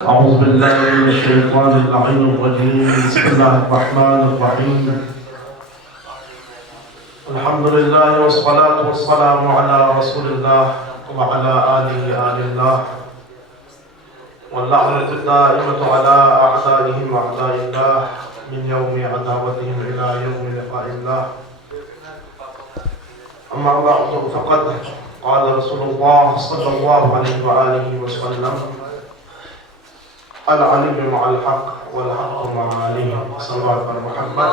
أعوذ بالله من الشيطان اللعين الرجيم. بسم الله الرحمن الرحيم. الحمد لله والصلاة والسلام على رسول الله وعلى آل الله واللعنة الدائمة على أعدائهم أعداء الله من يوم عداوتهم إلى يوم لقاء الله. أما بعد فقد قال رسول الله صلى الله عليه وآله وسلم: العلم مع الحق والحق مع علي. صلوات پر محمد.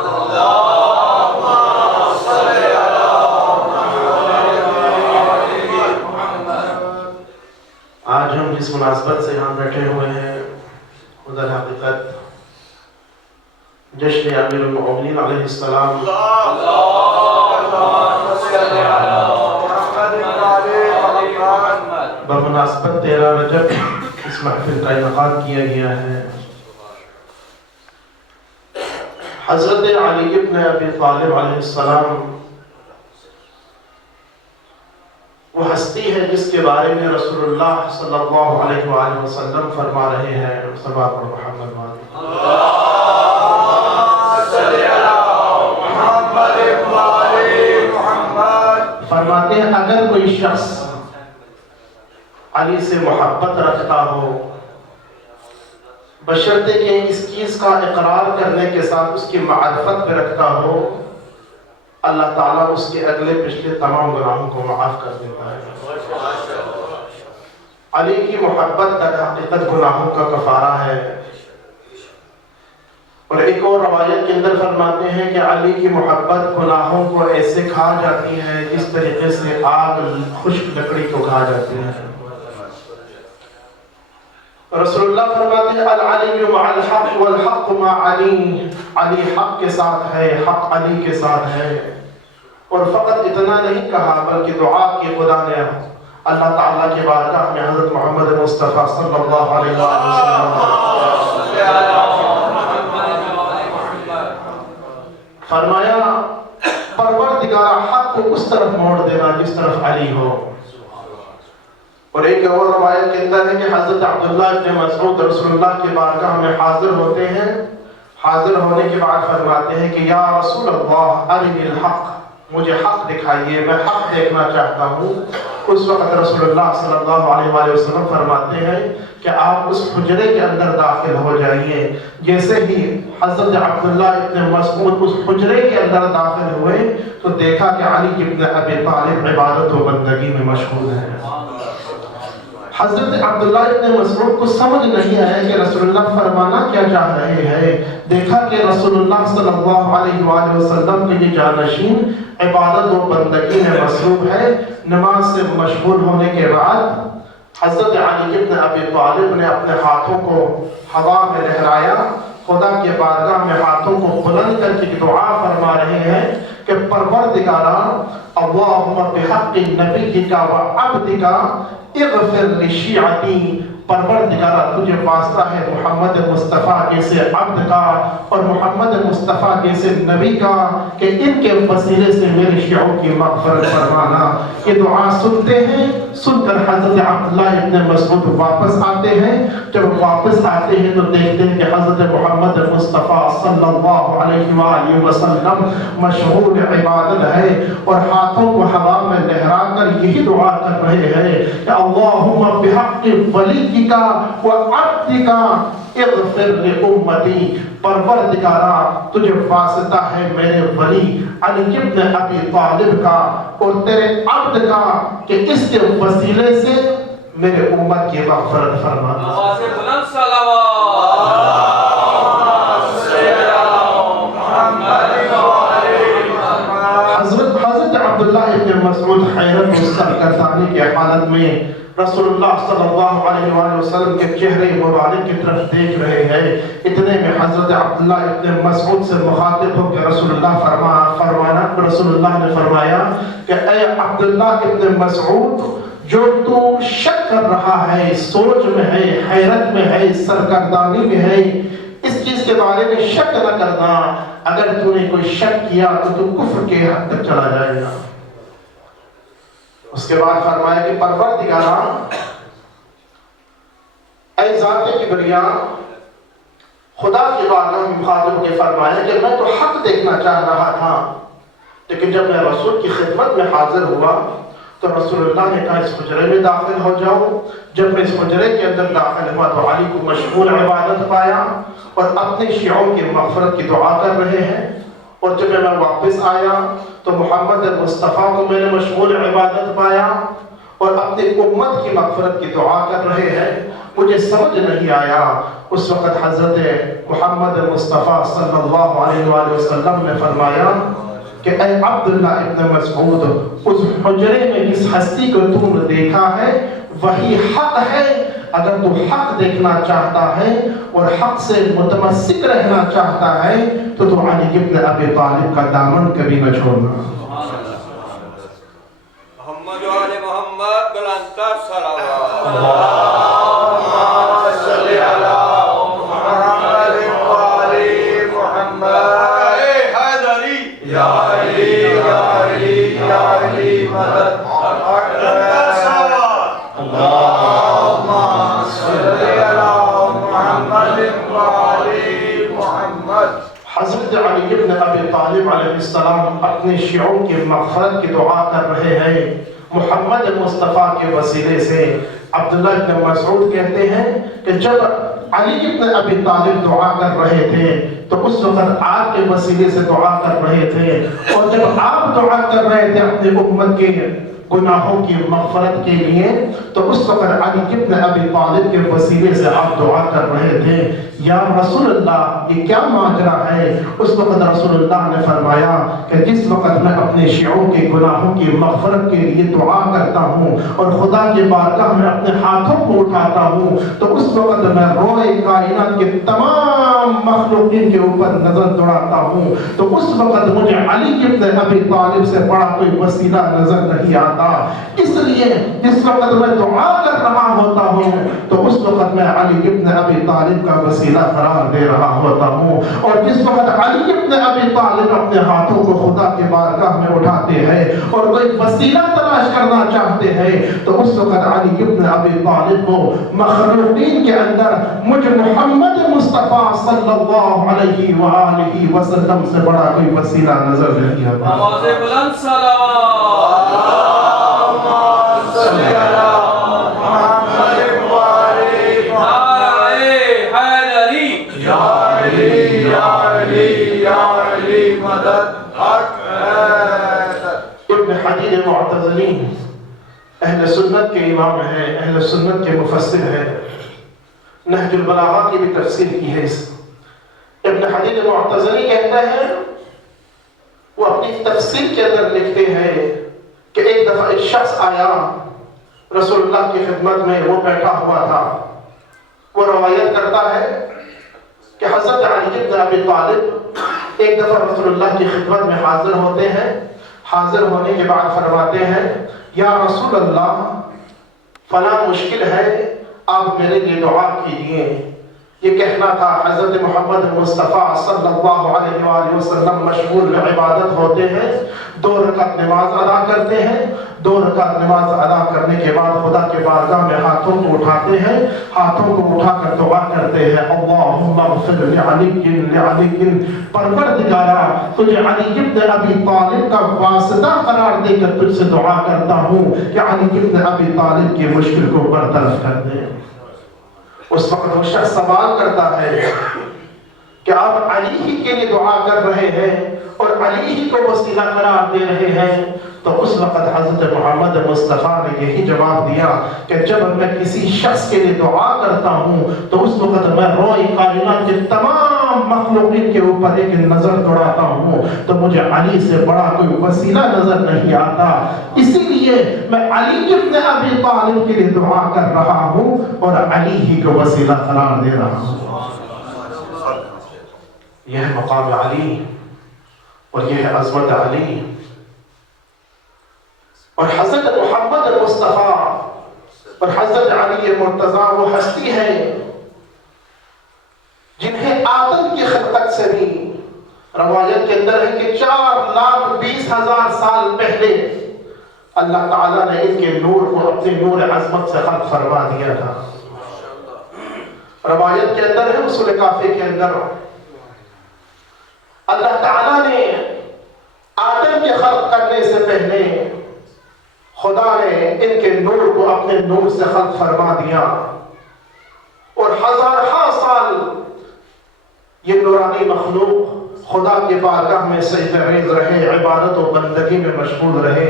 آج ہم جس مناسبت سے یہاں بیٹھے ہوئے ہیں خدا حقیقت جشن امیر المؤمنین علیہ السلام بمناسبت 13 رجب اس محفل کا انعقاد کیا گیا ہے. حضرت علی ابن ابی طالب علیہ السلام وہ ہستی ہے جس کے بارے میں رسول اللہ صلی اللہ علیہ وآلہ وسلم فرما رہے ہیں. صلوات پر محمد فرماتے ہیں اگر کوئی شخص علی سے محبت رکھتا ہو بشرطے کہ اس چیز کا اقرار کرنے کے ساتھ اس کی معرفت پہ رکھتا ہو، اللہ تعالیٰ اس کے اگلے پچھلے تمام گناہوں کو معاف کر دیتا ہے. علی کی محبت در حقیقت گناہوں کا کفارہ ہے. اور ایک اور روایت کے اندر فرماتے ہیں کہ علی کی محبت گناہوں کو ایسے کھا جاتی ہے جس طریقے سے آگ خشک لکڑی کو کھا جاتی ہے. رسول اللہ فرماتے ہیں العلی مع الحق والحق مع علی. علی حق کے ساتھ ہے، حق علی کے ساتھ ہے. اور فقط اتنا نہیں کہا بلکہ دعا کی خدا نے اللہ تعالیٰ کے بارگاہ میں حضرت محمد مصطفیٰ صلی اللہ علیہ وسلم فرمایا پروردگار حق کو اس طرف موڑ دینا جس طرف علی ہو. اور ایک اور روایت کے اندر ہے کہ حضرت عبداللہ ابن مسعود رسول اللہ کے بارگاہ میں حاضر ہوتے ہیں. حاضر ہونے کے بعد فرماتے ہیں کہ یا رسول اللہ ارنی الحق، مجھے حق دکھائیے، میں حق دیکھنا چاہتا ہوں. اس وقت رسول اللہ صلی اللہ علیہ وآلہ وسلم فرماتے ہیں کہ آپ اس حجرے کے اندر داخل ہو جائیے. جیسے ہی حضرت عبداللہ ابن مسعود اس حجرے کے اندر داخل ہوئے تو دیکھا کہ علی ابن ابی طالب عبادت و بندگی میں مشغول ہیں. حضرت عبداللہ ابن مسعود کو سمجھ نہیں آیا کہ رسول اللہ فرمانا کیا چاہ رہے ہیں. دیکھا کہ رسول اللہ صلی اللہ علیہ وآلہ وسلم کے یہ جانشین عبادت و بندگی میں مصروف ہے. نماز سے مشغول ہونے کے بعد حضرت علی ابن ابی طالب نے اپنے ہاتھوں کو ہوا میں لہرایا، خدا کے بارگاہ میں ہاتھوں کو بلند کر کے دعا فرما رہے ہیں کہ پروردگارا اللہم بحق نبیک و عبدک اغفر لشیعتی. پروردگارا تجھے واسطہ ہے محمد مصطفیٰ جیسے عبد کا اور محمد مصطفیٰ جیسے نبی کا کہ ان کے وسیلے سے میرے شیعوں کی مغفرت فرمانا. یہ دعا سنتے ہیں، سن کر حضرت عبداللہ ابن مسعود واپس آتے ہیں. جب واپس آتے ہیں تو دیکھتے ہیں کہ حضرت محمد مصطفیٰ صلی اللہ علیہ وآلہ وسلم مشغول عبادت ہے اور ہاتھوں کو ہوا میں لہرا کر یہی دعا کر رہے ہیں کہ اللہم بحق ولیک وعبدک اغفر لامتی. پروردگارا تجھے واسطہ ہے میرے ولی علی ابن ابی طالب کا اور تیرے عبد کا کہ اس کے وسیلے سے میرے امت کی مغفرت فرما. حضرت عبداللہ ابن مسعود حیرت و سرگردانی کی حالت میں رسول اللہ صلی اللہ علیہ وآلہ وسلم کے چہرے مبارک کی طرف دیکھ رہے ہیں. اتنے میں حضرت عبداللہ ابن مسعود سے مخاطب ہو کہ رسول اللہ نے فرمایا کہ اے عبداللہ ابن مسعود، جو تو شک کر رہا ہے، سوچ میں ہے، حیرت میں ہے، سرگردانی میں ہے، اس چیز کے بارے میں شک نہ کرنا. اگر تو نے کوئی شک کیا تو کفر کے حد تک چلا جائے گا. اس کے بعد فرمایا کہ پروردگارا اے ذات کبریا، خدا کی بارگاہ میں مخاطب کے فرمایا کہ میں تو حق دیکھنا چاہ رہا تھا، لیکن جب میں رسول کی خدمت میں حاضر ہوا تو رسول اللہ نے کہا اس حجرے میں داخل ہو جاؤ۔ جب میں اس حجرے کے اندر داخل ہوا تو علی کو مشغول عبادت پایا اور اپنے شیعوں کی مغفرت کی دعا کر رہے ہیں، اور جب میں واپس آیا تو محمد مصطفیٰ کو میں نے مشغول عبادت پایا اور اپنی امت کی مغفرت کی دعا کر رہے ہیں۔ مجھے سمجھ نہیں آیا۔ اس وقت حضرت محمد مصطفیٰ صلی اللہ علیہ وآلہ وسلم نے فرمایا کہ اے عبداللہ ابن مسعود، اس حجرے میں جس ہستی کو تم نے دیکھا ہے وہی حق ہے۔ اگر تو حق دیکھنا چاہتا ہے اور حق سے متمسک رہنا چاہتا ہے تو علی ابن ابی طالب کا دامن کبھی نہ چھوڑنا۔ محمد و آل محمد بلندتر صلوات۔ اللہم صلی علی محمد و آل محمد۔ اے حیدری یا علی یا علی یا علی مدد بلندتر صلوات۔ اللہم صلی علی محمد و آل محمد۔ حضرت علی ابن ابی طالب علیہ السلام اپنے شیعوں کی مغفرت کی دعا کر رہے ہیں محمد مصطفیٰ کے وسیلے سے۔ عبداللہ ابن مسعود کہتے ہیں کہ جب علی ابن ابی طالب دعا کر رہے تھے تو اس وقت آپ کے وسیلے سے دعا کر رہے تھے، اور جب آپ دعا کر رہے تھے اپنی امت کے گناہوں کی مغفرت کے لیے تو اس وقت علی ابن ابی طالب کے وسیلے سے آپ دعا کر رہے تھے۔ یا رسول اللہ، یہ کیا ماجرا ہے؟ اس وقت رسول اللہ نے فرمایا کہ جس وقت میں اپنے شیعوں کے گناہوں کی مغفرت کے لیے دعا کرتا ہوں اور خدا کے بارگاہ میں اپنے ہاتھوں کو اٹھاتا ہوں تو اس وقت میں روئے کائنات کے تمام مخلوقین کے اوپر نظر دوڑاتا ہوں تو اس وقت مجھے علی ابن ابی طالب سے بڑا کوئی وسیلہ نظر نہیں آتا۔ اس لیے جس وقت میں دعا کر رہا ہوتا ہوں تو اس وقت میں علی ابن ابی طالب کا وسیلہ قرار دے رہا ہوتا ہوں، اور جس وقت علی ابن ابی طالب اپنے ہاتھوں کو خدا کے بارگاہ میں اٹھاتے ہیں اور کوئی وسیلہ تلاش کرنا چاہتے ہیں تو اس وقت علی ابن ابی طالب کو مخلوقین کے اندر مجھ محمد مصطفیٰ صلی اللہ علیہ وآلہ وسلم سے بڑا کوئی وسیلہ نظر نہیں آتا۔ آواز بلند صلوات۔ اللہم صلی علی محمد و آل محمد۔ یا علی یا علی یا علی مدد حق ہے۔ ابن حجیر معتزلی اہل سنت کے امام ہیں، اہل سنت کے مفسر ہیں، نہج البلاغہ کی بھی تفسیر کی ہے۔ ابن حجیر معتزلی کہتے ہیں، وہ اپنی تفسیر کے اندر لکھتے ہیں کہ ایک دفعہ ایک شخص آیا رسول اللہ کی خدمت میں، وہ بیٹھا ہوا تھا۔ وہ روایت کرتا ہے کہ حضرت علی بن ابی طالب ایک دفعہ رسول اللہ کی خدمت میں حاضر ہوتے ہیں۔ حاضر ہونے کے بعد فرماتے ہیں یا رسول اللہ فلاں مشکل ہے، آپ میرے لیے دعا کیجئے۔ یہ کہنا تھا حضرت محمد مصطفیٰ صلی اللہ علیہ وآلہ وسلم مشغول عبادت ہوتے ہیں، 2 رکعت نماز ادا کرتے ہیں، 2 رکعت نماز ادا کرنے کے بعد خدا کے بارگاہ میں ہاتھوں کو اٹھاتے ہیں، ہاتھوں کو اٹھا کر دعا کرتے ہیں اللہم اغفر لعلی، پروردگارا تجھے علی ابن ابی طالب کا واسطہ قرار دے کر تجھ سے دعا کرتا ہوں کہ علی ابن ابی طالب کی مشکل کو برطرف کر دے۔ اس وقت وہ شخص سوال کرتا ہے کہ آپ علی ہی کے لیے دعا کر رہے ہیں اور علی ہی کو وسیلہ قرار دے رہے ہیں؟ تو اس وقت حضرت محمد مصطفیٰ نے یہی جواب دیا کہ جب میں کسی شخص کے لیے دعا کرتا ہوں تو اس وقت میں روئے کائنات کے تمام مخلوقین کے اوپر ایک نظر دوڑاتا ہوں تو مجھے علی سے بڑا کوئی وسیلہ نظر نہیں آتا، اسی لیے میں علی ابن ابی طالب کے لیے دعا کر رہا ہوں اور علی ہی کو وسیلہ قرار دے رہا ہوں۔ یہ ہے مقام علی اور یہ ہے عظمت علی۔ اور حضرت محمد مصطفیٰ اور حضرت علی مرتضیٰ وہ ہستی ہے جنہیں آدم کی خلقت سے بھی روایت کے اندر ہے کہ 4,20,000 سال پہلے اللہ تعالیٰ نے ان کے نور کو اپنے نور عظمت سے خلق فرما دیا تھا۔ روایت کے اندر ہے اصول کافی کے اندر اللہ تعالیٰ نے آدم کے خلق کرنے سے پہلے خدا نے ان کے نور کو اپنے نور سے خلق فرما دیا اور ہزارہا سال یہ نورانی مخلوق خدا کے بارگاہ میں سجدہ ریز رہے، عبادت و بندگی میں مشغول رہے،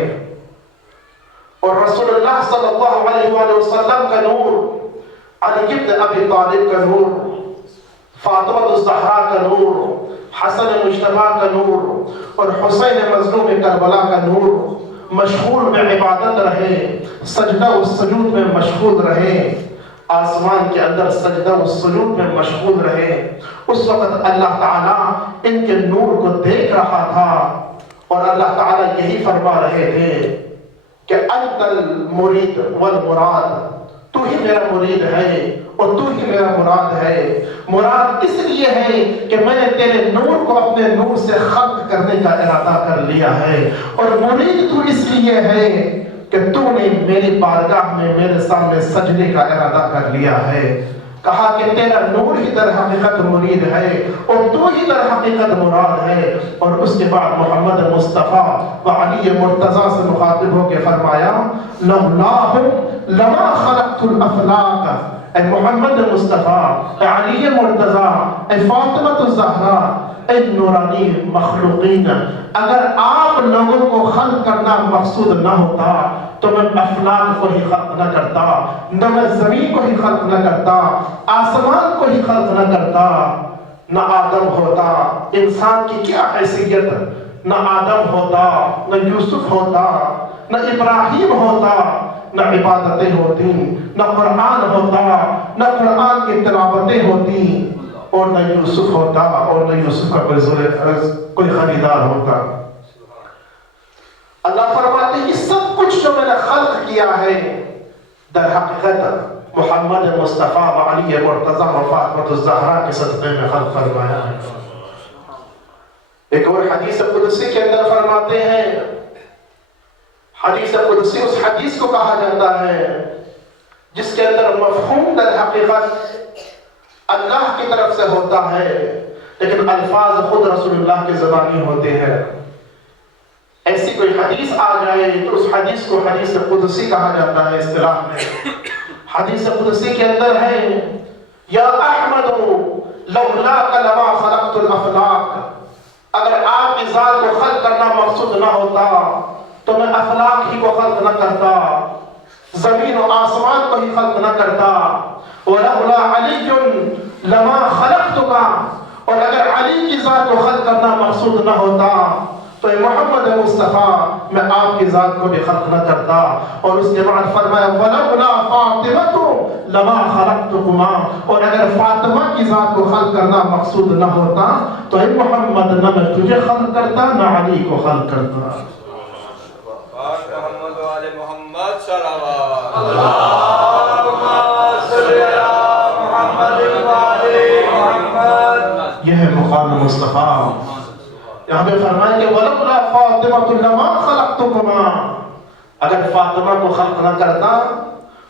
اور رسول اللہ صلی اللہ علیہ وآلہ وسلم کا نور، علی بن ابی طالب کا نور، فاطمہ الزہرا کا نور، حسن مجتبی کا نور اور حسین مظلوم کربلا کا نور مشغول میں عبادت رہے، سجدہ و سجود میں مشغول رہے، آسمان کے اندر سجدہ و سجود میں مشغول رہے۔ اس وقت اللہ تعالیٰ ان کے نور کو دیکھ رہا تھا اور اللہ تعالیٰ یہی فرما رہے تھے کہ انت المرید والمراد، تو ہی میرا مرید ہے اور تو ہی میرا مراد ہے۔ مراد اس لیے ہے کہ میں نے تیرے نور کو اپنے نور سے خلق کرنے کا ارادہ کر لیا ہے، اور مرید تو اس لیے ہے کہ تو نے میری بارگاہ میں میرے سامنے سجدے کا ارادہ کر لیا ہے۔ کہا کہ تیرا نور ہی در حقیقت مرید ہے اور تو ہی در حقیقت مراد ہے۔ اور اس کے بعد محمد مصطفیٰ و علی مرتضیٰ سے مخاطب ہو کے فرمایا لولاہم لما خلقت الافلاق، اے محمد مصطفیٰ، اے علی مرتضیٰ، اے فاطمہ الزہرا، اے نورانی مخلوقین، اگر آپ لوگوں کو خلق کرنا مقصود نہ ہوتا تو میں افلاق کو ہی خلق نہ کرتا، نہ میں زمین کو ہی خلق نہ کرتا، آسمان کو ہی خلق نہ کرتا، نہ آدم ہوتا۔ انسان کی کیا حیثیت، نہ آدم ہوتا، نہ یوسف ہوتا، نہ ابراہیم ہوتا، نہ عبادتیں ہوتی، نہ قرآن ہوتا، نہ قرآن کی تلاوتیں ہوتی، اور نہ یوسف ہوتا، اور نہ یوسف کا کوئی خریدار ہوتا۔ اللہ فرماتے ہیں یہ سب کچھ جو میں نے خلق کیا ہے در حقیقت محمد مصطفیٰ و علی مرتضیٰ و فاطمہ الزہرا کے صدقے میں خلق فرمایا ہے۔ ایک اور حدیث قدسی کے اندر فرماتے ہیں، حدیث قدسی اس حدیث کو کہا جاتا ہے جس کے اندر مفہوم در حقیقت اللہ کی طرف سے ہوتا ہے لیکن الفاظ خود رسول اللہ کے زبانی ہوتے ہیں۔ ایسی کوئی حدیث آ جائے تو اس حدیث کو حدیث قدسی کہا جاتا ہے اصطلاح میں۔ حدیث قدسی کے اندر ہے یا احمد لولاک لما خلقت الافلاق، اگر آپ کی ذات کو خلق کرنا مقصود نہ ہوتا تو میں افلاق ہی کو خلق نہ کرتا، زمین و آسمان کو ہی خلق نہ کرتا۔ وَلَوْلَا عَلِيٌّ لَمَا خَلَقْتُكَ، اور اگر علی کی ذات کو خلق کرنا مقصود نہ ہوتا تو اے محمد مصطفیٰ میں آپ کی ذات کو بھی خلق نہ کرتا۔ اور اس کے بعد فرمایا وَلَوْلَا فَاطِمَةُ لَمَا خَلَقْتُكُمَا، اور اگر فاطمہ کی ذات کو خلق کرنا مقصود نہ ہوتا تو اے محمد نہ میں تجھے خلق کرتا نہ علی کو خلق کرتا۔ محمد و آل محمد صلوات یہ ہے مقام مصطفیٰ۔ یہاں پہ فرمائیں کہ وَلَوْلَا فَاطِمَةُ لَمَا خَلَقْتُكُمَا، اگر فاطمہ کو خلق نہ کرتا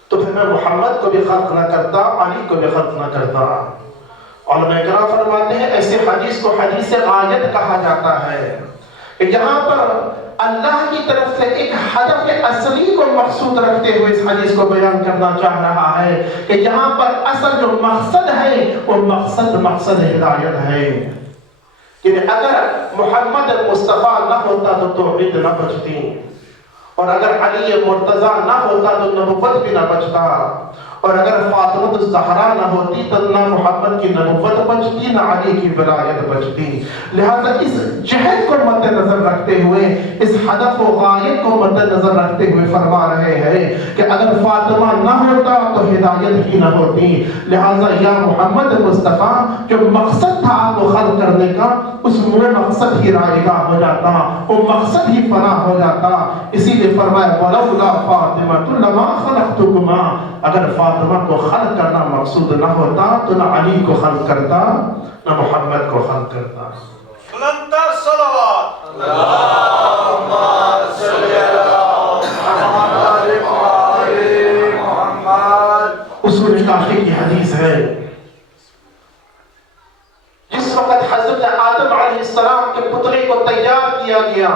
تو پھر میں محمد کو بھی خلق نہ کرتا، علی کو بھی خلق نہ کرتا۔ علماء کرام فرماتے ہیں ایسی حدیث کو حدیث غایت کہا جاتا ہے کہ یہاں پر اللہ کی طرف سے ایک ہدف اصلی کو مقصود رکھتے ہوئے اس حدیث کو بیان کرنا چاہ رہا ہے کہ یہاں پر اصل جو مقصد ہے وہ مقصد ہدایت ہے۔ کہ اگر محمد مصطفیٰ نہ ہوتا تو توحید نہ بچتی، اور اگر علی مرتضیٰ نہ ہوتا تو نبوت بھی نہ بچتا، اور اگر فاطمہ الزہرا نہ ہوتی تو نہ محمد کی نبوت بچتی نہ علی کی ولایت بچتی۔ لہذا اس جہد کو مد نظر رکھتے ہوئے، اس ہدف و غایت کو مد نظر رکھتے ہوئے فرما رہے ہیں کہ اگر فاطمہ نہ ہوتا تو ہدایت ہی نہ ہوتی۔ لہذا یا محمد مصطفیٰ جو مقصد تھا آپ کو خلق کرنے کا، اس وہ مقصد ہی رائگاہ ہو جاتا، وہ مقصد ہی فنا ہو جاتا۔ اسی لیے فرمایا وَلَوْلَا فَاطِمَةُ لَمَا خَلَقْتُكُمَا، اگر فاطمہ کو خلق کرنا مقصود نہ ہوتا تو نہ علی کو خلق کرتا نہ محمد کو خلق کرتا۔ بلندتر صلوات اللہم صلی علی محمد۔ اصول کافی کی حدیث ہے حضرت آدم علیہ السلام کے پتلے کو تیار کیا گیا.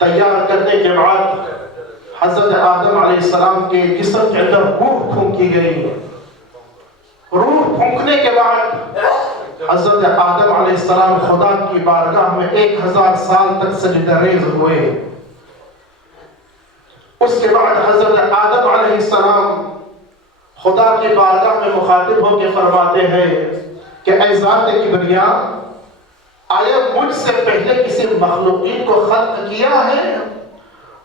تیار کرنے کے بعد حضرت آدم علیہ السلام کے جسم کے اندر روح پھونکی گئی. روح پھونکنے کے بعد حضرت آدم علیہ السلام خدا کی بارگاہ میں 1000 سال تک سجدہ ریز ہوئے. اس کے بعد حضرت آدم علیہ السلام خدا کی بارگاہ میں مخاطب ہو کے فرماتے ہیں کہ اے ذات کبریا، آیا مجھ سے پہلے کسی مخلوقین کو خلق کیا ہے؟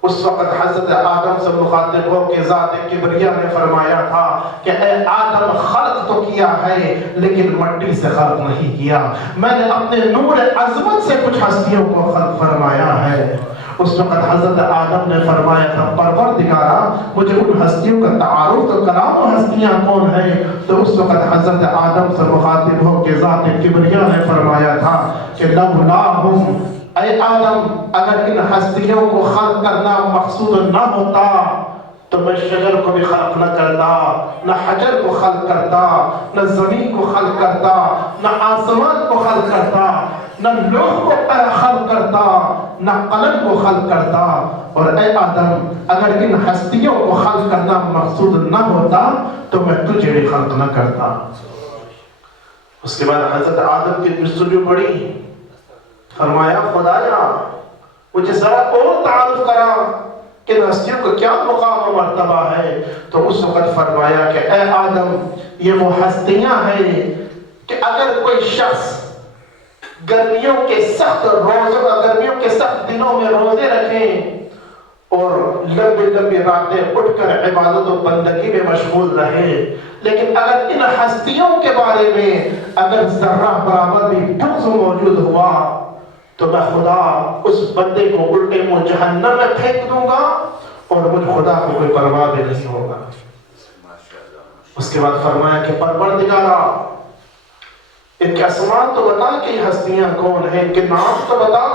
اس وقت حضرت آدم سے مخاطب ہو کے ذات کبریا نے فرمایا تھا کہ اے آدم، خلق تو کیا ہے لیکن مٹی سے خلق نہیں کیا. میں نے اپنے نور عظمت سے کچھ ہستیوں کو خلق فرمایا ہے. اس وقت حضرت آدم نے فرمایا تھا پروردگارا مجھے ان ہستیوں کا تعارف تو کراؤ، وہ ہستیاں کون ہیں؟ تو اس وقت حضرت آدم سے مخاطب ہو کے ذات کبریا نے فرمایا تھا کہ لولاہم، اے آدم اگر ان ہستیوں کو خلق کرنا مقصود نہ ہوتا تو میں شجر کو بھی خلق نہ کرتا، نہ حجر کو خلق کرتا، نہ زمین کو خلق کرتا، نہ آسمان کو خلق کرتا، نہ لوح کو خلق کرتا، نہ قلم کو خلق کرتا. اور اے آدم اگر ان ہستیوں کو خلق کرنا مقصود نہ ہوتا تو میں تجھے بھی خلق نہ کرتا. اس کے بعد حضرت آدم کی جستجو پڑی. فرمایا خدایا مجھے ذرا اور تعارف کرا کہ ان ہستیوں کو کیا مقام و مرتبہ ہے. تو اس وقت فرمایا کہ اے آدم یہ وہ ہستیاں ہیں کہ اگر کوئی شخص گرمیوں کے سخت دنوں میں روزے رکھیں اور لمبی راتیں اٹھ کر عبادت و بندگی میں مشغول رہے، لیکن اگر ان ہستیوں کے بارے میں اگر ذرہ برابر بھی بغض موجود ہوا تو میں خدا اس بندے کو الٹے منہ جہنم میں پھینک دوں گا اور مجھ خدا کو کوئی پرواہ بھی نہیں ہوگا. اس کے بعد فرمایا کہ پروردگارا ان کے اسماء تو بتا کہ یہ ہستیاں کون ہیں، ان کے نام تو بتا.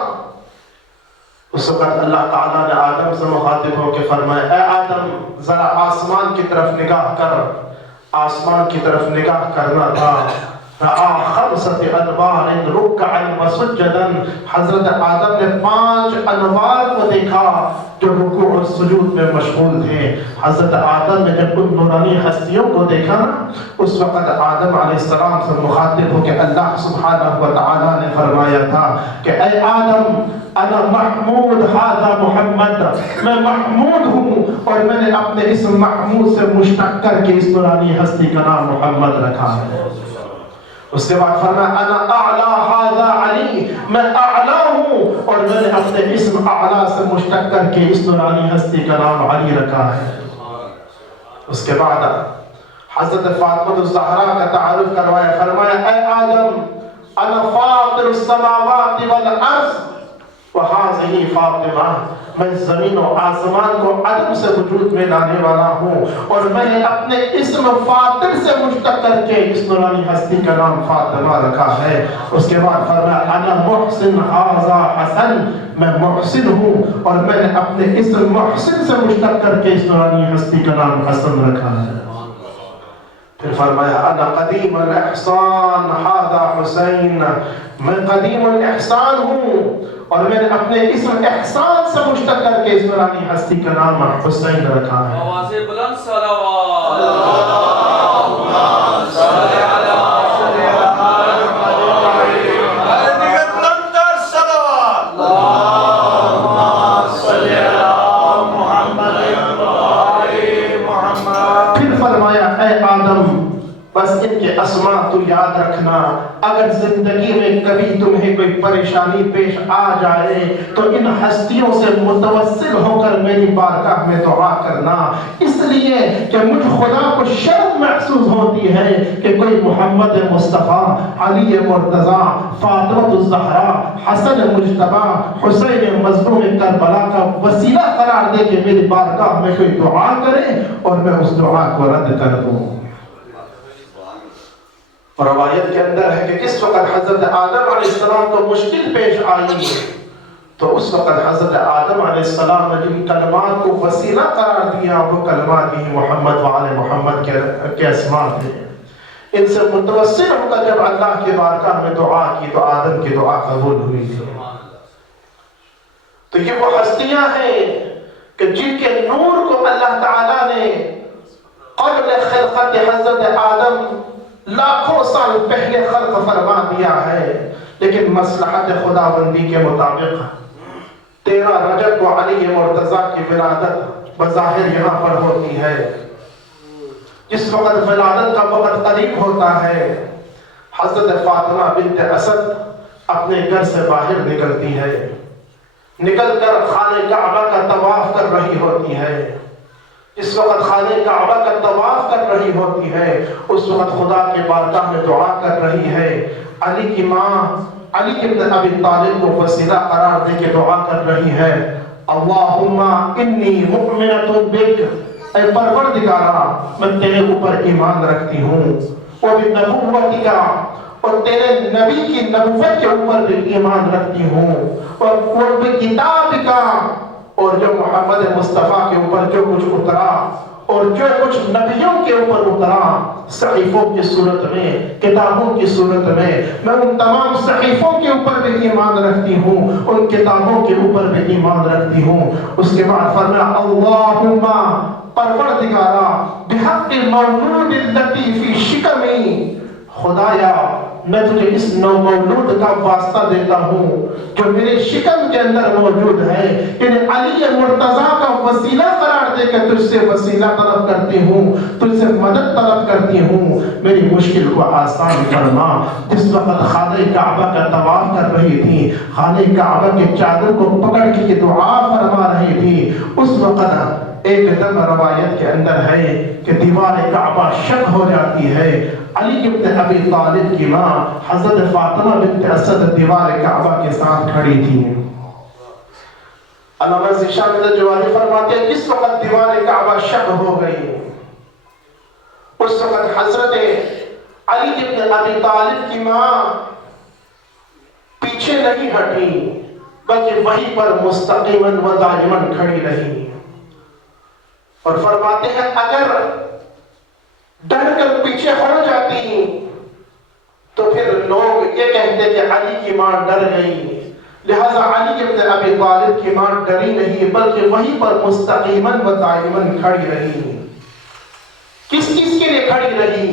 اس وقت اللہ تعالیٰ نے آدم سے مخاطب ہو کے فرمایا اے آدم ذرا آسمان کی طرف نگاہ کر. آسمان کی طرف نگاہ کرنا تھا. رَآ خَمْسَةِ أَنْوَارٍ رُكَّعًا وَسُجَّدًا. حضرت آدم نے 5 انوار کو دیکھا جو رکوع اور سجود میں مشغول تھے. حضرت آدم نے جب ان نورانی ہستیوں کو دیکھا نا، اس وقت آدم علیہ السلام سے مخاطب ہو کہ اللہ سبحانہ و تعالیٰ نے فرمایا تھا کہ اے آدم انا محمود ھذا محمد، میں محمود ہوں اور میں نے اپنے اس محمود سے مشتق کر کے اس نورانی ہستی کا نام محمد رکھا ہے. اس کے بعد فرمایا انا اعلی ھذا علی، میں اعلی ہوں اور میں نے اپنے اسم اعلی سے مشتق کر کے اس نورانی ہستی کا نام علی رکھا ہے. اس کے بعد حضرت فاطمہ الزہرا کا تعارف کروایا. فرمایا اے آدم انا فاطر السماوات والارض وہذہ فاطمہ، میں زمین و آسمان کو عدم سے وجود میں لانے والا ہوں اور میں نے اپنے اسم فاطر سے مشتق کر کے اس نورانی ہستی کا نام فاطمہ رکھا ہے. اس کے بعد فرمایا انا محسن ھذا حسن، میں محسن ہوں اور میں نے اپنے اسم محسن سے مشتق کر کے اس نورانی ہستی کا نام حسن رکھا ہے. پھر فرمایا انا قدیم الاحسان ھذا حسین، میں قدیم الاحسان ہوں اور میں نے اپنے اسم احسان سے مشتق کر کے اس نورانی ہستی کا نام حسین رکھا ہے. آواز بلند صلوات اللہم صلی علی محمد. پھر فرمایا اے آدم بس ان کے اسماء تو یاد رکھنا، اگر زندگی میں کبھی تمہیں کوئی پریشانی پیش آ جائے تو ان ہستیوں سے متوسل ہو کر میری بارگاہ میں دعا کرنا، اس لیے کہ مجھ خدا کو شرم محسوس ہوتی ہے کہ کوئی محمد مصطفیٰ، علی مرتضیٰ، فاطمہ الزہرا، حسن مجتبیٰ، حسین مظلوم کربلا کا وسیلہ قرار دے کہ میری بارگاہ میں کوئی دعا کرے اور میں اس دعا کو رد کر دوں. اور روایت کے اندر ہے کہ جس وقت حضرت آدم علیہ السلام کو مشکل پیش آئی تو اس وقت حضرت آدم علیہ السلام نے جن کلمات کو وسیلہ قرار دیا وہ کلمات ہی محمد وآل محمد کے اسماء تھے. ان سے متوسل ہو کر جب اللہ کے بارگاہ میں دعا کی تو آدم کی دعا قبول ہوئی تھی۔ تو یہ وہ ہستیاں ہیں کہ جن کے نور کو اللہ تعالیٰ نے قبل خلقت حضرت آدم لاکھوں سال پہلے خلق فرما دیا ہے، لیکن مصلحت خداوندی کے مطابق 13 رجب کو علی مرتضیٰ کی ولادت بظاہر یہاں پر ہوتی ہے۔ جس وقت ولادت کا وقت قریب ہوتا ہے، حضرت فاطمہ بنت اسد اپنے گھر سے باہر نکلتی ہے، نکل کر خانہ کعبہ کا طواف کر رہی ہوتی ہے۔ جس وقت خانہ کعبہ کا طواف کر رہی ہوتی ہے، اس وقت خدا کے بارگاہ میں دعا کر رہی ہے۔ علی کی ماں علی ابن ابی طالب کو وسیلہ قرار دے کے دعا کر رہی ہے، اللہم انی مؤمنۃ بک، اے پروردگارا میں تیرے اوپر ایمان رکھتی ہوں، وبنبوتک، اور تیرے نبی کی نبوت کے اوپر بھی ایمان رکھتی ہوں، اور بکتابک، اور جو محمد مصطفیٰ کے اوپر جو کچھ اترا اور جو کچھ نبیوں کے اوپر اترا صحیفوں کی صورت میں، کتابوں کی صورت میں ان تمام صحیفوں کے اوپر بھی ایمان رکھتی ہوں، ان کتابوں کے اوپر بھی ایمان رکھتی ہوں۔ اس کے بعد فرمایا اللہم پروردگارا بحق المولود الذی فی شکمی، خدایا میں تجھے اس نومولود کا واسطہ دیتا ہوں جو میرے شکم کے اندر موجود ہے، یعنی علی مرتضیٰ کا وسیلہ قرار دے کے تجھ سے وسیلہ طلب کرتی ہوں، تجھ سے مدد طلب کرتی ہوں، میری مشکل کو آسان فرما۔ جس وقت خانہ کعبہ کا طواف کر رہی تھی، خانہ کعبہ کے چادر کو پکڑ کے دعا فرما رہی تھی، اس وقت ایک دم روایت کے اندر ہے کہ دیوار کعبہ شق ہو جاتی ہے۔ علی ابن ابی طالب کی ماں حضرت فاطمہ بنت اسد دیوار کعبہ کے ساتھ کھڑی تھی۔ علامہ ذیشان جوانی فرماتے ہیں کس وقت دیوار کعبہ شق ہو گئی، اس وقت حضرت علی ابن ابی طالب کی ماں پیچھے نہیں ہٹی بلکہ وہیں پر مستقیماً و دائماً کھڑی رہی، اور فرماتے ہیں اگر ڈر کر پیچھے ہو جاتی تو پھر لوگ یہ کہتے کہ علی کی ماں ڈر گئی، لہذا علی ابن ابی طالب کی ماں ڈری نہیں بلکہ وہیں پر مستقیماً و دائماً کھڑی رہی۔ کس چیز کے لیے کھڑی رہی؟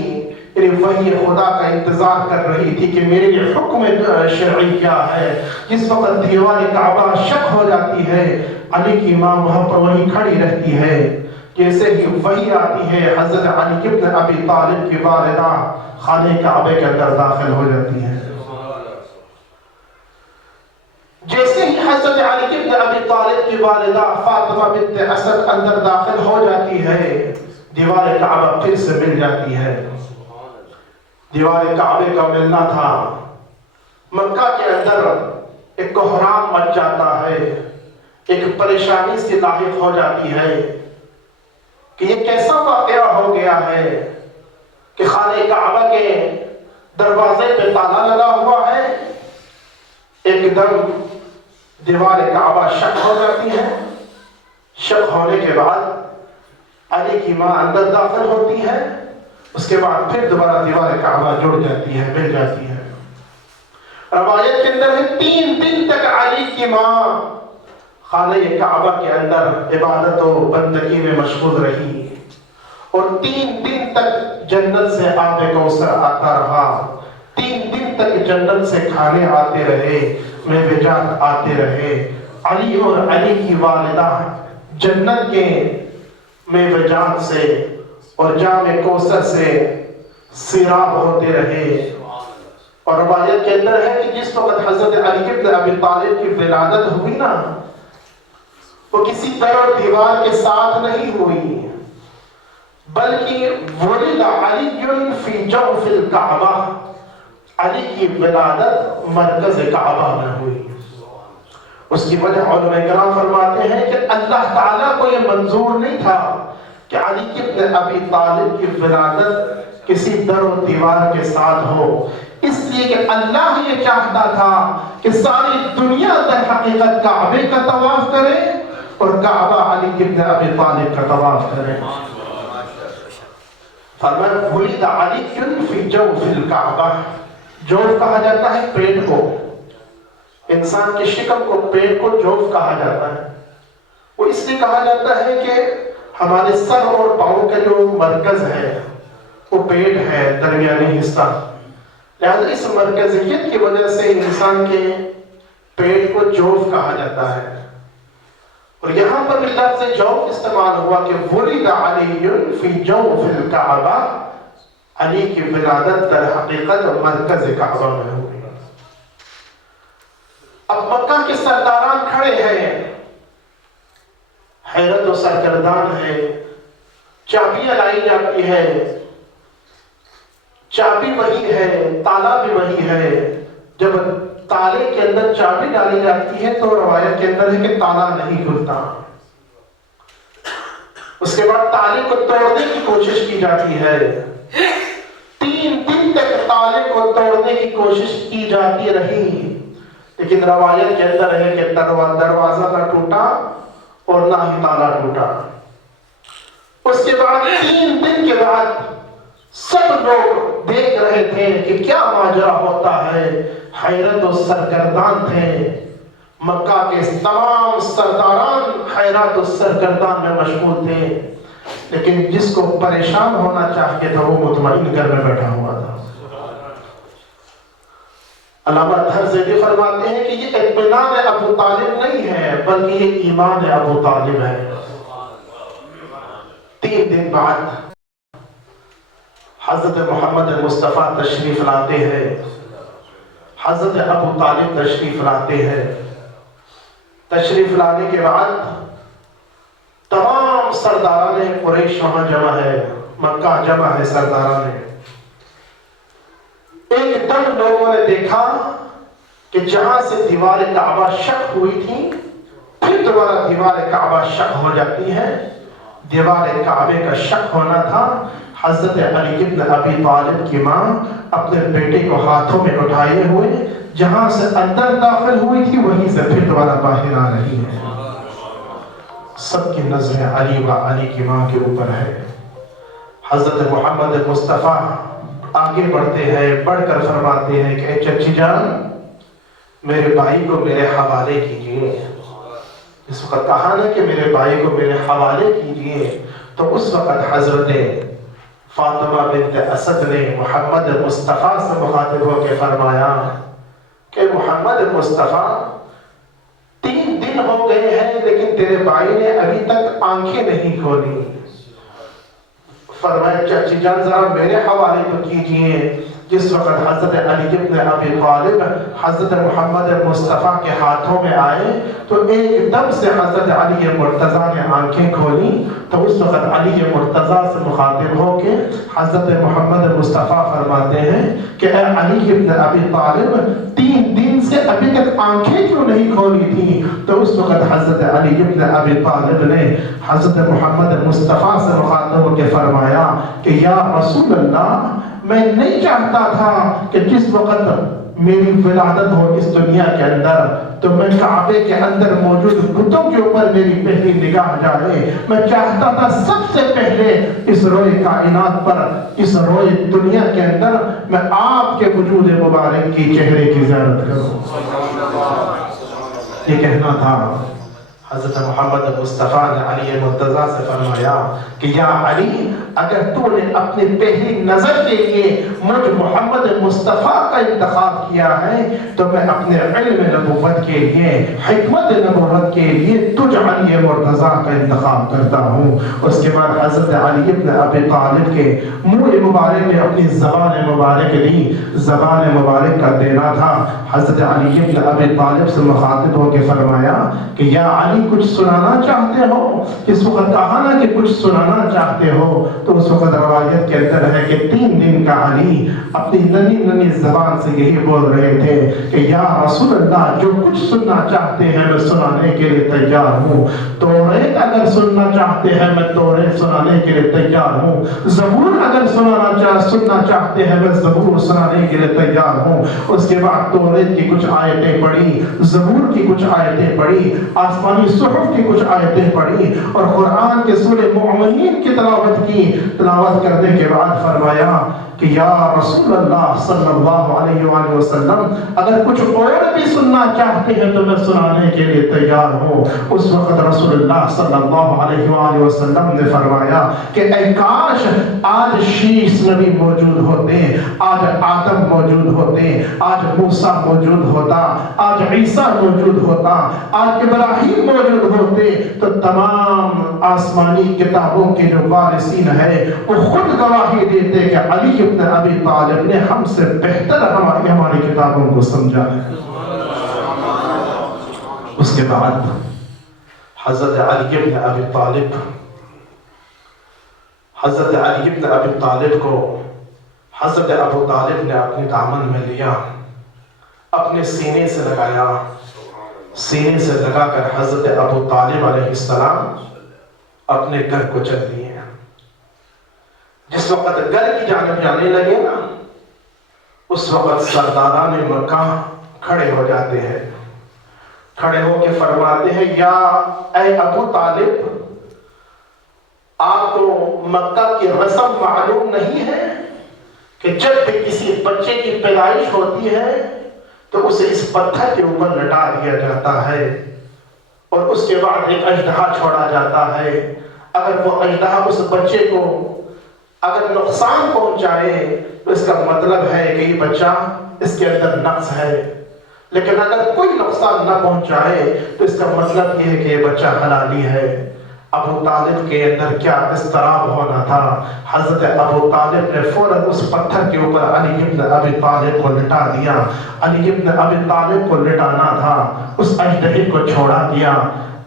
یعنی وحی خدا کا انتظار کر رہی تھی کہ میرے لیے حکم شرعی کیا ہے۔ جس وقت دیوار کعبہ شق ہو جاتی ہے، علی کی ماں وہاں پر وہیں کھڑی رہتی ہے۔ جیسے ہی وحی آتی ہے، حضرت علی ابن ابی طالب کی والدہ خانہ کعبے کے اندر داخل ہو جاتی ہے۔ جیسے ہی حضرت علی ابن ابی طالب کی والدہ فاطمہ بنت اسد اندر داخل ہو جاتی ہے، دیوار کعبہ پھر سے مل جاتی ہے۔ دیوار کعبے کا ملنا تھا، مکہ کے اندر ایک کوہرام مچ جاتا ہے، ایک پریشانی سے لاحق ہو جاتی ہے کہ یہ کیسا واقعہ ہو گیا ہے کہ خانہ کعبہ کے دروازے پہ تالا لگا ہوا ہے، ایک دم دیوار کعبہ شق ہو جاتی ہے۔ شق ہونے کے بعد علی کی ماں اندر داخل ہوتی ہے، اس کے بعد پھر دوبارہ دیوار کعبہ جڑ جاتی ہے، مل جاتی ہے۔ روایت کے اندر ہے 3 دن تک علی کی ماں خانہ کعبہ کے اندر عبادت و بندگی میں مشغول رہی، اور 3 دن تک جنت سے آب کوثر آتا رہا، 3 دن تک جنت سے کھانے آتے رہے، معجزات آتے رہے۔ علی اور علی کی والدہ جنت کے معجزات سے اور جام کوثر سے سیراب ہوتے رہے۔ اور روایت کے اندر ہے کہ جس وقت حضرت علی ابن ابی طالب کی ولادت ہوئی نا، وہ کسی در اور دیوار کے ساتھ نہیں ہوئی، بلکہ ولد علی فی جوف الکعبہ، علی کی ولادت مرکز کعبہ میں ہوئی۔ اس کی وجہ علماء کرام فرماتے ہیں کہ اللہ تعالیٰ کو یہ منظور نہیں تھا کہ علی ابن ابی طالب کی ولادت کسی در و دیوار کے ساتھ ہو، اس لیے کہ اللہ یہ چاہتا تھا کہ ساری دنیا در حقیقت کعبے کا طواف کرے اور کعبہ علی ابن ابی طالب کا طواف کرے۔ فرمایا ولد علی فی جوف الکعبہ، جوف کہا جاتا ہے پیٹ کو، انسان کے شکم کو، پیٹ کو جوف کہا جاتا ہے۔ وہ اس لیے کہا جاتا ہے کہ ہمارے سر اور پاؤں کا جو مرکز ہے وہ پیٹ ہے، درمیانی حصہ، لہذا اس مرکزیت کی وجہ سے انسان کے پیٹ کو جوف کہا جاتا ہے۔ اور یہاں پر بھی لفظ جوف استعمال ہوا کہ ولد علی فی جوف الکعبہ، علی کی ولادت در حقیقت مرکز کعبہ میں ہوئی۔ اب مکہ کے سرداران کھڑے ہیں، حیرت و سرگردان ہے، چابیاں لائی جاتی ہے، چابی وہی ہے، تالا بھی وہی ہے۔ جب تالے کے اندر چابی ڈالی جاتی ہے تو روایت کے اندر ہے کہ تالا نہیں کھلتا۔ اس کے بعد تالے کو توڑنے کی کوشش کی جاتی ہے، 3 دن تک تالے کو توڑنے کی کوشش کی جاتی رہی، لیکن روایت کے اندر ہے کہ دروازہ نہ ٹوٹا اور نہ ہی تالا ٹوٹا۔ اس کے بعد 3 دن کے بعد سب لوگ دیکھ رہے تھے کہ کیا ماجرا ہوتا ہے، حیرت و سرگردان تھے۔ مکہ کے تمام سرداران حیرت و سرگردان میں مشغول تھے، لیکن جس کو پریشان ہونا چاہیے تھا وہ مطمئن گھر میں بیٹھا ہوا تھا۔ علامہ طاہر زیدی فرماتے ہیں کہ یہ اطمینان ابو طالب نہیں ہے بلکہ یہ ایمان ابو طالب ہے۔ 3 دن بعد حضرت محمد مصطفیٰ تشریف لاتے ہیں، حضرت ابو طالب تشریف لاتے ہیں۔ تشریف لانے کے بعد تمام سرداران قریش وہاں جمع ہے، مکہ جمع ہے سرداران۔ ایک دم لوگوں نے دیکھا کہ جہاں سے دیوار کعبہ شق ہوئی تھی پھر دوبارہ دیوار کعبہ شق ہو جاتی ہے۔ دیوار کعبے کا شق ہونا تھا۔ حضرت علی ابن ابی طالب کی ماں اپنے بیٹے کو ہاتھوں میں اٹھائے ہوئے جہاں سے اندر داخل ہوئی تھی وہیں سے پھر دوبارہ باہر آ رہی ہے۔ سب کی نظریں علی و علی کی ماں کے اوپر ہے۔ حضرت محمد مصطفیٰ آگے بڑھتے ہیں، بڑھ کر فرماتے ہیں کہ اے چچی جان، میرے بھائی کو میرے حوالے کیجئے۔ اس وقت کہا نا کہ میرے بھائی کو میرے حوالے کیجئے، تو اس وقت حضرت فاطمہ بنت اسد نے محمد مصطفیٰ سے مخاطب ہو کے فرمایا کہ محمد مصطفیٰ 3 دن ہو گئے ہیں لیکن تیرے بھائی نے ابھی تک آنکھیں نہیں کھولی۔ فرمایا چچی جان ذرا میرے حوالے تو کیجئے۔ جس وقت حضرت علی ابن ابی طالب حضرت محمد مصطفیٰ کے ہاتھوں میں آئے تو ایک دم سے حضرت علی مرتضیٰ نے آنکھیں کھولی، تو اس وقت علی مرتضیٰ سے مخاطب ہو کے حضرت محمد مصطفیٰ فرماتے ہیں کہ اے علی ابن ابی طالب 3 دن سے ابھی تک آنکھیں کیوں نہیں کھولی تھی؟ تو اس وقت حضرت علی ابن ابی طالب نے حضرت محمد مصطفیٰ سے مخاطب ہو کے فرمایا کہ یا رسول اللہ، میں نہیں چاہتا تھا کہ جس وقت میری ولادت ہو اس دنیا کے اندر تو میں کعبے کے اندر موجود بتوں کے اوپر میری پہلی نگاہ جائے۔ میں چاہتا تھا سب سے پہلے اس روئے کائنات پر، اس روئے دنیا کے اندر میں آپ کے وجود مبارک کی چہرے کی زیارت کروں۔ یہ کہنا تھا۔ حضرت محمد مصطفیٰ نے علی مرتضیٰ سے فرمایا کہ یا علی، اگر تو نے اپنی پہلی نظر کے لیے مجھ محمد مصطفیٰ کا انتخاب کیا ہے تو میں اپنے علم نبوت کے لیے، حکمت نبوت کے لیے تجھ علی مرتضیٰ کا انتخاب کرتا ہوں۔ اس کے بعد حضرت علی ابن ابی طالب کے منہ مبارک میں اپنی زبان مبارک دی، زبان مبارک کا دینا تھا۔ حضرت علی ابن ابی طالب سے مخاطب ہو کے فرمایا کہ یا علی، کچھ سنانا چاہتے ہو؟ اس وقت کہا نا کہ کچھ سنانا چاہتے ہو، تو اس وقت روایت کے اندر ہے کہ 3 دن کا علی اپنی ننھی ننھی زبان زبان سے یہی بول رہے تھے کہ یا رسول اللہ جو کچھ سننا چاہتے ہیں میں سنانے کے لیے تیار ہوں، توریت اگر سننا چاہتے ہیں میں توریت سنانے کے لیے تیار ہوں، زبور اگر سننا چاہتے ہیں میں زبور سنانے کے لیے تیار ہوں۔ اس کے بعد توریت کی کچھ آیتیں پڑھی، زبور کی کچھ آیتیں پڑھی، آسمانی صحف کی کچھ آیتیں پڑھی اور قرآن کے سورہ مومنین کی تلاوت کی۔ تلاوت کرنے کے بعد فرمایا کہ یا رسول اللہ صلی اللہ علیہ وآلہ وسلم اگر کچھ اور بھی سننا چاہتے ہیں تو میں سنانے کے لیے تیار ہوں۔ اس وقت رسول اللہ صلی اللہ علیہ وآلہ وسلم نے فرمایا کہ اے کاش آج شیش نبی موجود ہوتے، آج آدم موجود ہوتے، آج موسیٰ موجود ہوتا، آج عیسیٰ موجود ہوتا، آج ابراہیم موجود ہوتے تو تمام آسمانی کتابوں کے جو وارثین ہیں وہ خود گواہی دیتے کہ علی ابن ابی طالب نے ہم سے بہتر ہماری کتابوں کو سمجھا ہے۔ اس کے بعد حضرت علی ابن ابی طالب کو حضرت ابو طالب نے اپنے دامن میں لیا، اپنے سینے سے لگایا، سینے سے لگا کر حضرت ابو طالب علیہ السلام اپنے گھر کو چل دیے۔ جس وقت گھر کی جانب جانے لگے نا، اس وقت سرداران مکہ کھڑے ہو جاتے ہیں، کھڑے ہو کے فرماتے ہیں یا اے ابو طالب، آپ کو مکہ کی رسم معلوم نہیں ہے کہ جب بھی کسی بچے کی پیدائش ہوتی ہے تو اسے اس پتھر کے اوپر لٹا دیا جاتا ہے اور اس کے بعد ایک اژدہا چھوڑا جاتا ہے۔ اگر وہ اژدہا اس بچے کو اگر نقصان پہنچائے تو اس کا مطلب ہے کہ یہ بچہ اس کے اندر نقص ہے، لیکن اگر کوئی نقصان نہ پہنچائے تو اس کا مطلب یہ ہے کہ یہ بچہ حلالی ہے۔ ابو طالب کے اندر کیا اضطراب ہونا تھا، حضرت ابو طالب نے فوراً اس پتھر کے اوپر علی ابن ابی طالب کو لٹا دیا۔ علی ابن ابی طالب کو لٹانا تھا، اس اژدہے کو چھوڑا دیا۔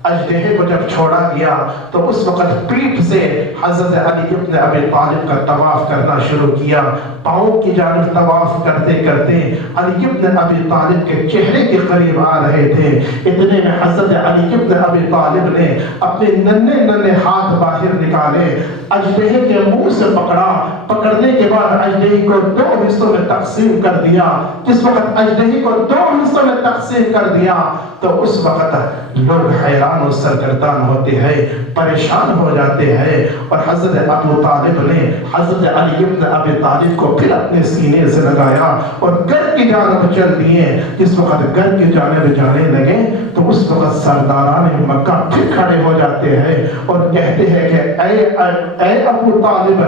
اژدہے کو جب چھوڑا گیا تو اس وقت پیٹھ سے حضرت علی ابن ابی طالب کا طواف کرنا شروع کیا۔ پاؤں کی جانب طواف کرتے کرتے علی ابن ابی طالب کے چہرے کے قریب آ رہے تھے، اتنے میں حضرت علی ابن ابی طالب نے اپنے ننھے ننھے ہاتھ باہر نکالے، اژدہے کے منہ سے پکڑا، پکڑنے کے بعد اژدہے کو دو حصوں میں تقسیم کر دیا۔ جس وقت اژدہے کو دو حصوں میں تقسیم کر دیا تو اس وقت لوگ حیران و سرگردان ہوتے ہیں، پریشان ہو جاتے ہیں، اور حضرت ابو طالب نے حضرت علی ابن ابی طالب کو پھر اپنے سینے سے لگایا اور گھر کی جانب چل دیے۔ جس وقت گھر کی جانب جانے لگے تو اس وقت سرداران مکہ پھر کھڑے ہو جاتے ہیں اور کہتے ہیں کہ اے ابو طالب،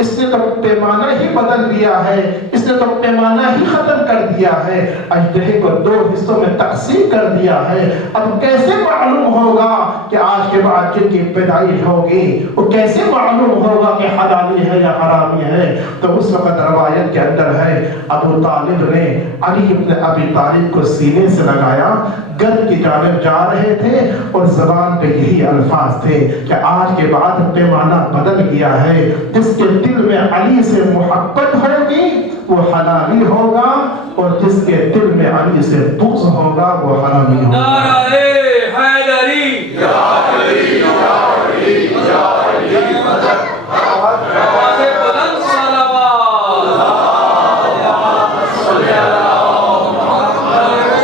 اس نے تو پیمانہ ہی بدل دیا ہے، اس نے تو پیمانہ ہی ختم کر دیا ہے، اژدہے کو دو حصوں میں تقسیم کر دیا ہے۔ اب کیسے معلوم ہوگا کہ آج کے بعد جن کی پیدائش ہوگی وہ کیسے معلوم ہوگا کہ حلالی ہے یا حرامی ہے؟ تو اس وقت روایت کے اندر ہے ابو طالب نے علی ابن ابی طالب کو سینے سے لگایا، گھر کی جانب جا رہے تھے اور زبان پہ یہی الفاظ تھے کہ آج کے بعد پیمانہ بدل گیا ہے، جس کے دل میں علی سے محبت ہوگی وہ حلالی ہوگا اور جس کے دل میں علی سے بغض ہوگا وہ حرامی ہوگا۔ نعرہ حیدری، یا علی یا علی یا علی مدد، آواز بلند صلوات،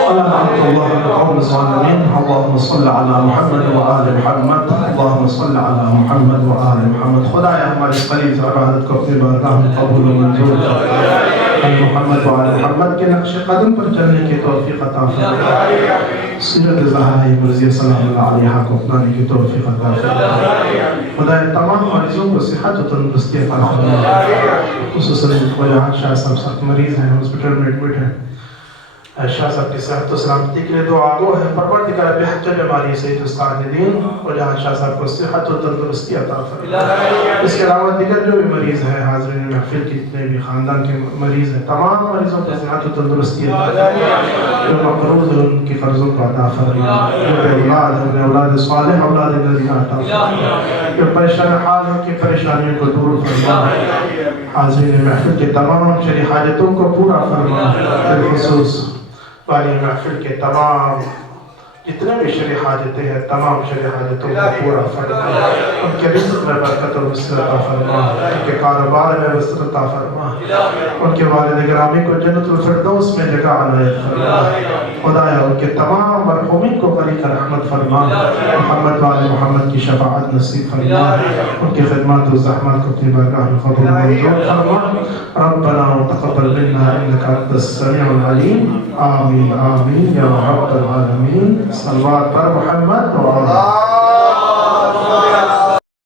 اللہم صلی علی اللهم صل على محمد وآل محمد، اللهم صل على محمد وآل محمد۔ خدایا ہماری قریب عبادت کو اپنی بارگاہ میں قبول و منظور کر، محمد وآل محمد کے نقش قدم پر چلنے کی توفیق عطا فرما، سیرت زہرا مرضیہ سلام اللہ علیہا کو اپنانے کی توفیق عطا فرما۔ خدایا تمام مریضوں کو صحت و تندرستی عطا فرما، خصوصاً خواجہ شاہ صاحب سخت مریض ہیں، ہاسپٹل میں ایڈمٹ ہیں، شاہ صاحب کی صحت و سلامتی کے لیے دعا گو ہے۔ پروردگار بحق بیماری سے استاد دین اور جہاں شاہ صاحب کو صحت و تندرستی عطا فرما۔ اس کے علاوہ دیگر جو بھی مریض ہیں، حاضرین محفل کے جتنے بھی خاندان کے مریض ہیں، تمام مریضوں کو صحت و تندرستی عطا فرما، جو مقروض ہیں ان کی قرضوں کو عطا فرما، جو بے اولاد ہیں انہیں اولاد صالح اولاد نبی عطا فرما، جو پریشان حال ہیں ان کی پریشانیوں کو دور فرما۔ حاضرین محفل کے تمام شرعی حاجتوں کو پورا فرما، بالخصوص والی محفل کے تمام جتنے بھی شرعی حاجتیں ہیں تمام شرعی حاجتوں کو پورا فرما، ان کے رزق میں برکت اور وسعت عطا فرما، ان کے کاروبار میں وسعت عطا فرما، ان کے والد گرامی کو جنت الفردوس میں جگہ عنایت فرما، خدایا ان کے تمام مرحومین کو قریب رحمت فرما، محمد وآل محمد کی شفاعت نصیب فرما، ان کی خدمات و زحمات کو اپنی بارگاہ میں قبول منظور فرما، ربنا تقبل منا انك انت السميع العليم، آمین آمین یا رب العالمین، صلوات پر محمد و آمین.